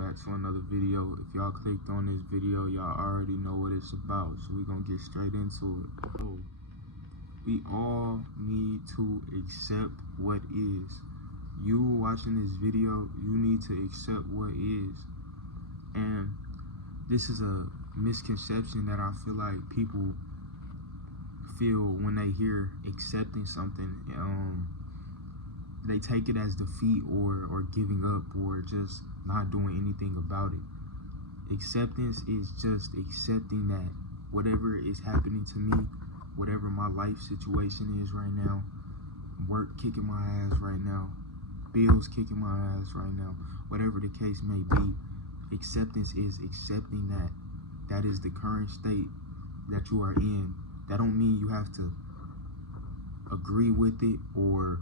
back to another video. If y'all clicked on this video, y'all already know what it's about, so we're gonna get straight into it. So, we all need to accept what is. You watching this video, you need to accept what is. And this is a misconception that I feel like people feel when they hear accepting something. They take it as defeat or giving up or just not doing anything about it. Acceptance is just accepting that whatever is happening to me, whatever my life situation is right now, work kicking my ass right now, bills kicking my ass right now, whatever the case may be, acceptance is accepting that that is the current state that you are in. That don't mean you have to agree with it or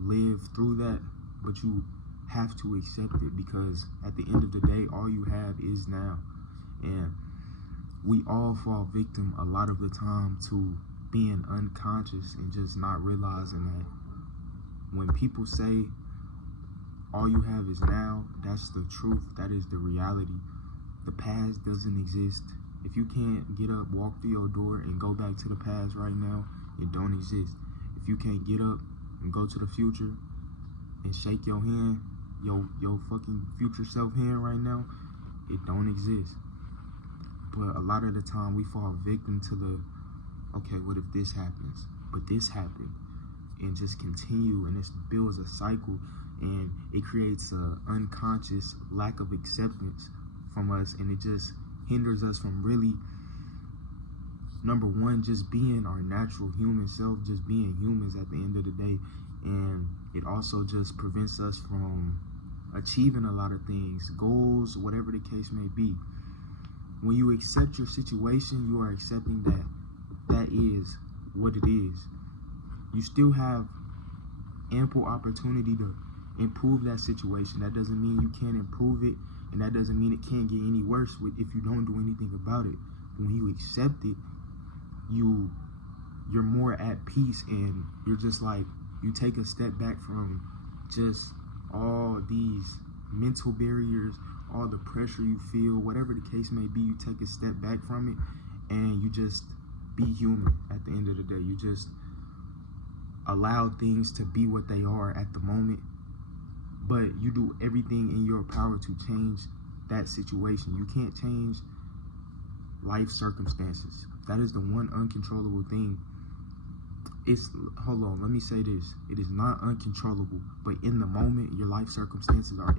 live through that, but you have to accept it, because at the end of the day, all you have is now. And we all fall victim a lot of the time to being unconscious and just not realizing that when people say all you have is now, that's the truth. That is the reality. The past doesn't exist. If you can't get up, walk through your door and go back to the past right now, it don't exist. If you can't get up and go to the future and shake your hand, your fucking future self hand right now, it don't exist. But a lot of the time we fall victim to the, okay, what if this happens? But this happened. And just continue, and it builds a cycle, and it creates a unconscious lack of acceptance from us, and it just hinders us from really, number one, just being our natural human self, just being humans at the end of the day. And it also just prevents us from achieving a lot of things, goals, whatever the case may be. When you accept your situation, you are accepting that that is what it is. You still have ample opportunity to improve that situation. That doesn't mean you can't improve it, and that doesn't mean it can't get any worse if you don't do anything about it. But when you accept it, you're more at peace, and you're just like, you take a step back from just all these mental barriers, all the pressure you feel, whatever the case may be. You take a step back from it, and you just be human at the end of the day. You just allow things to be what they are at the moment, but you do everything in your power to change that situation. You can't change life circumstances. That is the one uncontrollable thing. Hold on, let me say this. It is not uncontrollable, but in the moment, your life circumstances are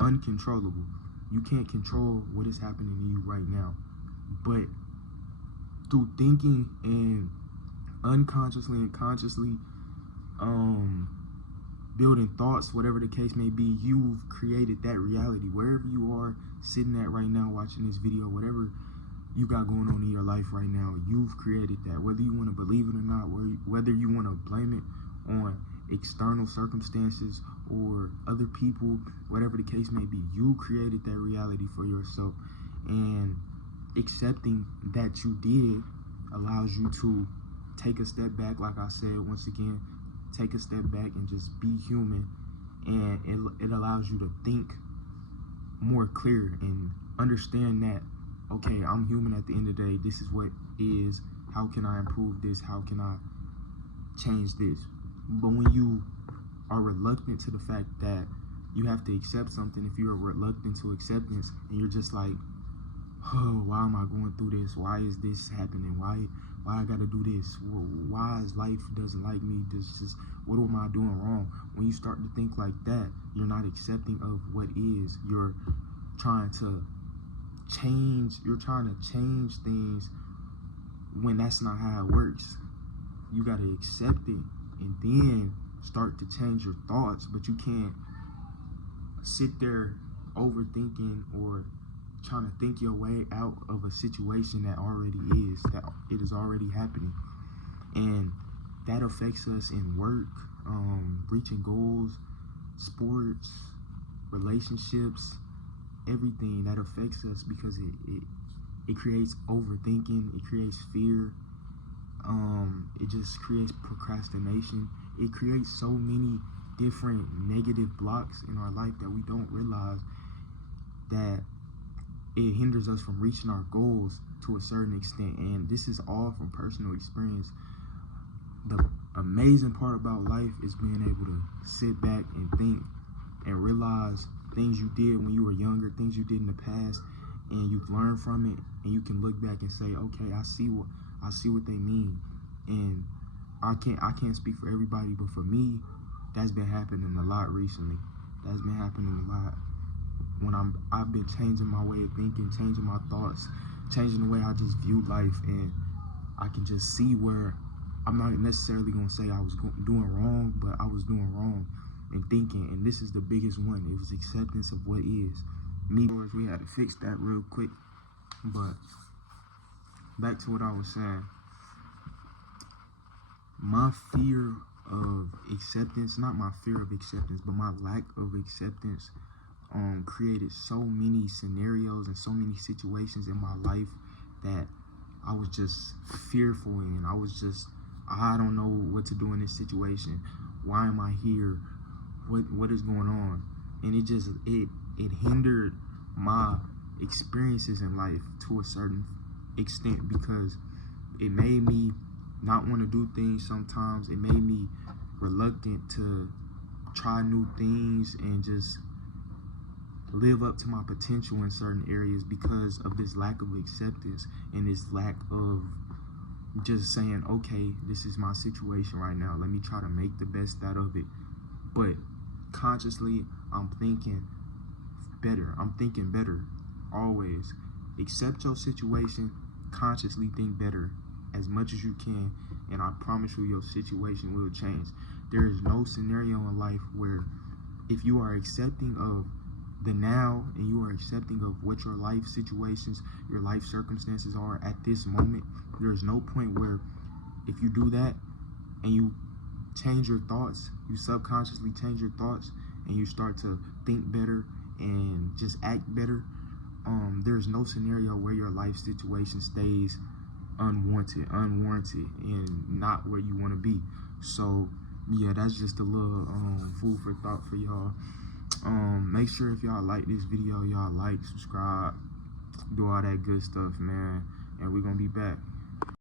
uncontrollable. You can't control what is happening to you right now, but through thinking and unconsciously and consciously building thoughts, whatever the case may be, you've created that reality. Wherever you are sitting at right now watching this video, whatever you got going on in your life right now, you've created that. Whether you want to believe it or not, whether you want to blame it on external circumstances or other people, whatever the case may be, you created that reality for yourself. And accepting that you did allows you to take a step back. Like I said, once again, take a step back and just be human, and it allows you to think more clear and understand that, okay, I'm human at the end of the day. This is what is. How can I improve this? How can I change this? But when you are reluctant to the fact that you have to accept something, if you're reluctant to acceptance and you're just like, oh, why am I going through this? Why is this happening? Why I gotta do this? Why is life doesn't like me? What am I doing wrong? When you start to think like that, you're not accepting of what is. You're trying to change things when that's not how it works. You gotta accept it and then start to change your thoughts, but you can't sit there overthinking or trying to think your way out of a situation that already is, that it is already happening. And that affects us in work, reaching goals, sports, relationships, everything. That affects us because it creates overthinking, it creates fear, it just creates procrastination. It creates so many different negative blocks in our life that we don't realize. that it hinders us from reaching our goals to a certain extent. And this is all from personal experience. The amazing part about life is being able to sit back and think and realize things you did when you were younger, things you did in the past, and you've learned from it, and you can look back and say, okay, I see what they mean. And I can't speak for everybody, but for me, that's been happening a lot recently. That's been happening a lot when I've been changing my way of thinking, changing my thoughts, changing the way I just view life, and I can just see where I'm not necessarily gonna say I was doing wrong, but I was doing wrong in thinking. And this is the biggest one. It was acceptance of what is. We had to fix that real quick. But back to what I was saying. My fear of acceptance, not my fear of acceptance, but my lack of acceptance created so many scenarios and so many situations in my life that I was just fearful in. I don't know what to do in this situation. Why am I here? What is going on? And it hindered my experiences in life to a certain extent, because it made me not want to do things sometimes. It made me reluctant to try new things and just live up to my potential in certain areas because of this lack of acceptance and this lack of just saying, okay, this is my situation right now. Let me try to make the best out of it. But consciously, I'm thinking better. I'm thinking better always. Accept your situation. Consciously think better as much as you can, and I promise you your situation will change. There is no scenario in life where, if you are accepting of the now and you are accepting of what your life situations, your life circumstances are at this moment, there's no point where, if you do that and you change your thoughts, you subconsciously change your thoughts and you start to think better and just act better, there's no scenario where your life situation stays unwarranted, and not where you want to be. So yeah, that's just a little food for thought for y'all. Make sure if y'all like this video, y'all like, subscribe, do all that good stuff, man, and we're gonna be back.